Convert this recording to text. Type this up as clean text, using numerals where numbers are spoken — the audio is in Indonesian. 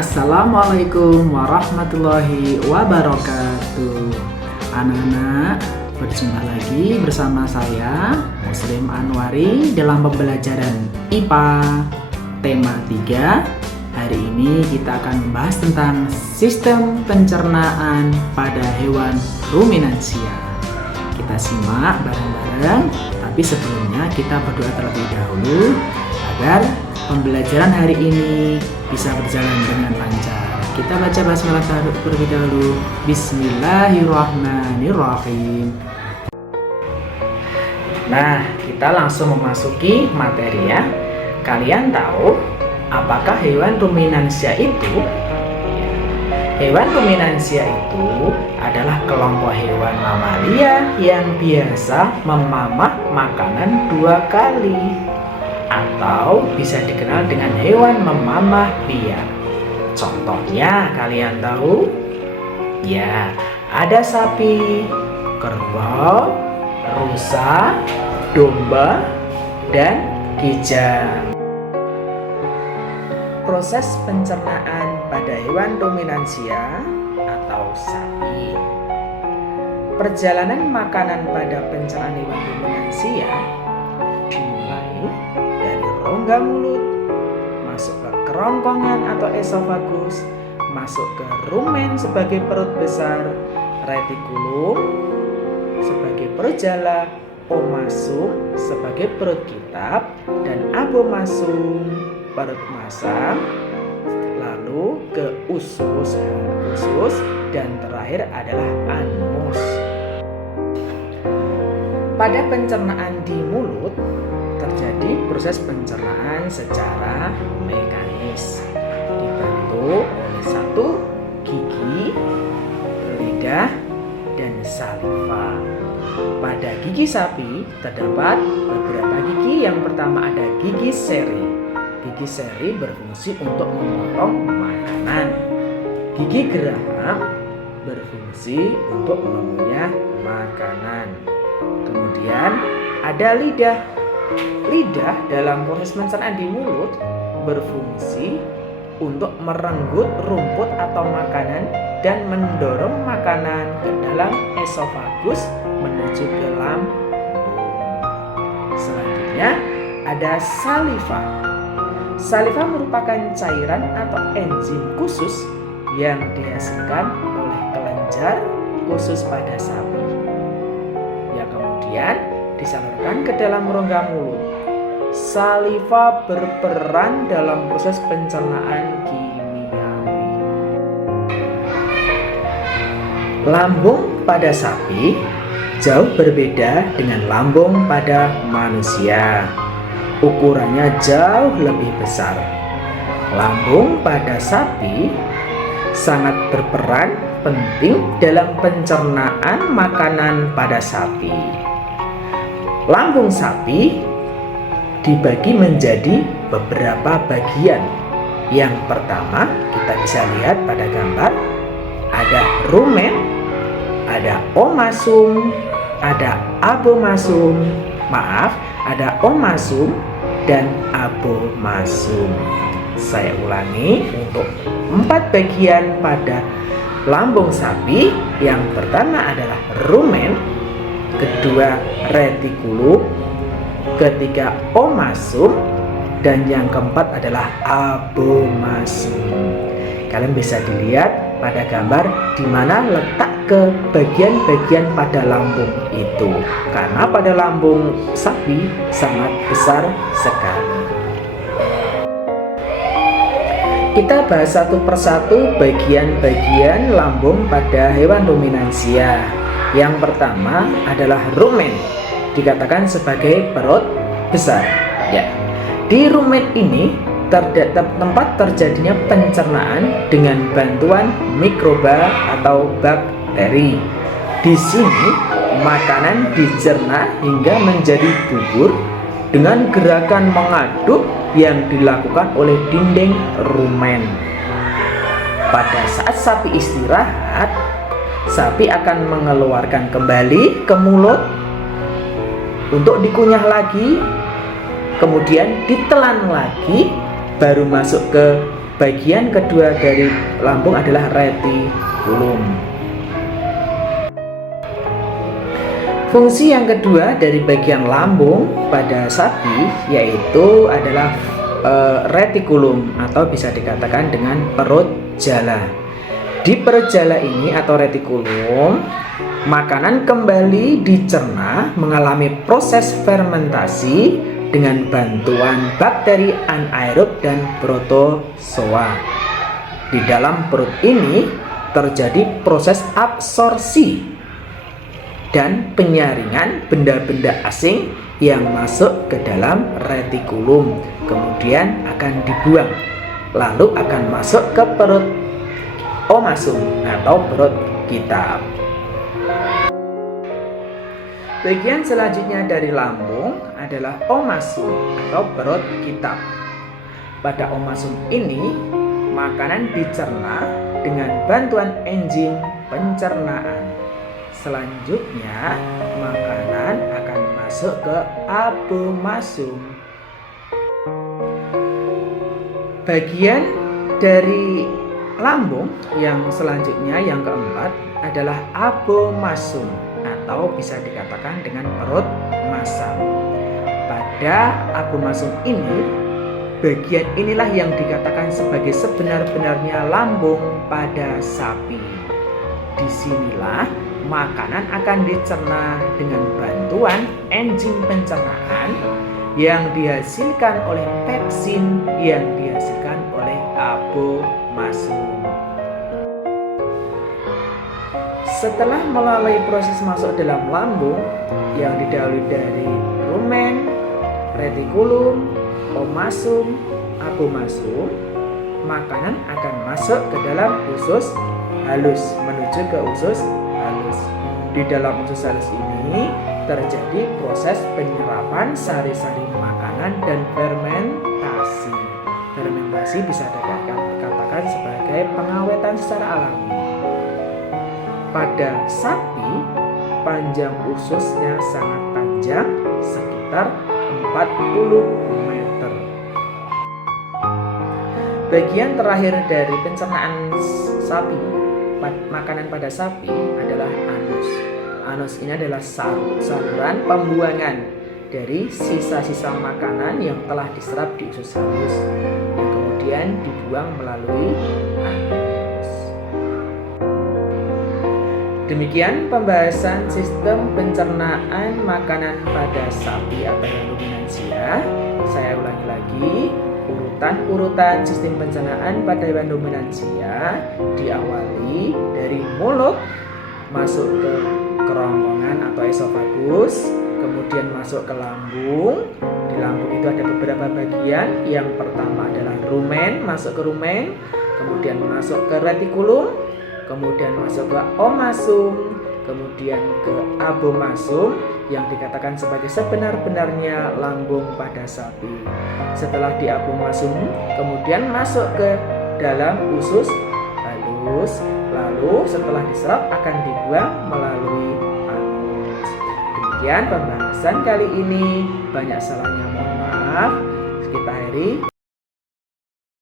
Assalamualaikum warahmatullahi wabarakatuh. Anak-anak, berjumpa lagi bersama saya Muslim Anwari dalam pembelajaran IPA tema 3. Hari ini kita akan membahas tentang sistem pencernaan pada hewan ruminansia. Kita simak bareng-bareng, tapi sebelumnya kita berdoa terlebih dahulu agar pembelajaran hari ini bisa berjalan dengan lancar. Kita baca basmalah terlebih dahulu. Bismillahirrahmanirrahim. Nah, kita langsung memasuki materi ya. Kalian tahu apakah hewan ruminansia itu? Hewan ruminansia itu adalah kelompok hewan mamalia yang biasa memamah makanan 2 kali, atau bisa dikenal dengan hewan memamah biak. Contohnya kalian tahu? Ya, ada sapi, kerbau, rusa, domba, dan kijang. Proses pencernaan pada hewan ruminansia atau sapi. Perjalanan makanan pada pencernaan hewan ruminansia dimulai dari rongga mulut, masuk ke kerongkongan atau esofagus, masuk ke rumen sebagai perut besar, retikulum sebagai perut jala, omasum sebagai perut kitab, dan abomasum perut masam, lalu ke usus, dan terakhir adalah anus. Pada pencernaan di mulut terjadi proses pencernaan secara mekanis, dibantu oleh 1 gigi, lidah, dan saliva. Pada gigi sapi terdapat beberapa gigi. Yang pertama ada gigi seri. Gigi seri berfungsi untuk memotong makanan. Gigi geraham berfungsi untuk mengunyah makanan. Kemudian ada lidah. Lidah dalam proses pencernaan di mulut berfungsi untuk merenggut rumput atau makanan dan mendorong makanan ke dalam esofagus menuju ke lambung. Selanjutnya ada saliva. Saliva merupakan cairan atau enzim khusus yang dihasilkan oleh kelenjar khusus pada sapi, yang kemudian disalurkan ke dalam rongga mulut. Saliva berperan dalam proses pencernaan kimiawi. Lambung pada sapi jauh berbeda dengan lambung pada manusia. Ukurannya jauh lebih besar. Lambung pada sapi sangat berperan penting dalam pencernaan makanan pada sapi. Lambung sapi dibagi menjadi beberapa bagian. Yang pertama kita bisa lihat pada gambar, ada rumen, ada omasum, ada abomasum, ada omasum dan abomasum. Saya ulangi, untuk 4 bagian pada lambung sapi. Yang pertama adalah rumen, kedua retikulum, ketiga omasum, dan yang keempat adalah abomasum. Kalian bisa dilihat pada gambar di mana letak ke bagian-bagian pada lambung itu, karena pada lambung sapi sangat besar sekali. Kita bahas satu persatu bagian-bagian lambung pada hewan ruminansia. Yang pertama adalah rumen, dikatakan sebagai perut besar. Ya, di rumen ini terdapat tempat terjadinya pencernaan dengan bantuan mikroba atau bakteri. Di sini makanan dicerna hingga menjadi bubur dengan gerakan mengaduk yang dilakukan oleh dinding rumen. Pada saat sapi istirahat, sapi akan mengeluarkan kembali ke mulut untuk dikunyah lagi, kemudian ditelan lagi, baru masuk ke Bagian kedua dari lambung adalah retikulum. Fungsi yang kedua dari bagian lambung pada sapi yaitu adalah retikulum atau bisa dikatakan dengan perut jala. Di perut jala ini atau retikulum, makanan kembali dicerna mengalami proses fermentasi dengan bantuan bakteri anaerob dan protozoa. Di dalam perut ini terjadi proses absorpsi dan penyaringan benda-benda asing yang masuk ke dalam retikulum, kemudian akan dibuang, lalu akan masuk ke perut omasum atau perut kitab. Bagian selanjutnya dari lambung adalah omasum atau perut kitab. Pada omasum ini, makanan dicerna dengan bantuan enzim pencernaan. Selanjutnya, makanan akan masuk ke abomasum. Bagian dari lambung yang selanjutnya, yang keempat, adalah abomasum atau bisa dikatakan dengan perut masam. Pada abomasum ini, bagian inilah yang dikatakan sebagai sebenar-benarnya lambung pada sapi. Disinilah makanan akan dicerna dengan bantuan enzim pencernaan yang dihasilkan oleh pepsin yang dihasilkan oleh abomasum. Setelah melalui proses masuk dalam lambung yang didahului dari rumen, retikulum, omasum, abomasum, makanan akan masuk ke dalam usus halus menuju ke usus halus. Di dalam usus halus ini terjadi proses penyerapan sari-sari makanan dan fermentasi. Fermentasi bisa dikatakan sebagai pengawetan secara alami. Pada sapi, panjang ususnya sangat panjang, sekitar 40 meter. Bagian terakhir dari pencernaan sapi, makanan pada sapi adalah anus. Anus ini adalah saluran pembuangan dari sisa-sisa makanan yang telah diserap di usus halus yang kemudian dibuang melalui anus. Demikian pembahasan sistem pencernaan makanan pada sapi atau ruminansia. Saya ulangi lagi, urutan sistem pencernaan pada hewan ruminansia diawali dari mulut, masuk ke kerongkongan atau esofagus, kemudian masuk ke lambung. Di lambung itu ada beberapa bagian. Yang pertama adalah rumen, masuk ke rumen, kemudian masuk ke retikulum, kemudian masuk ke omasum, kemudian ke abomasum yang dikatakan sebagai sebenar-benarnya lambung pada sapi. Setelah di abomasum, kemudian masuk ke dalam usus halus, lalu setelah diserap akan dibuang melalui anus. Demikian pembahasan kali ini, banyak salahnya mohon maaf. Kita akhiri.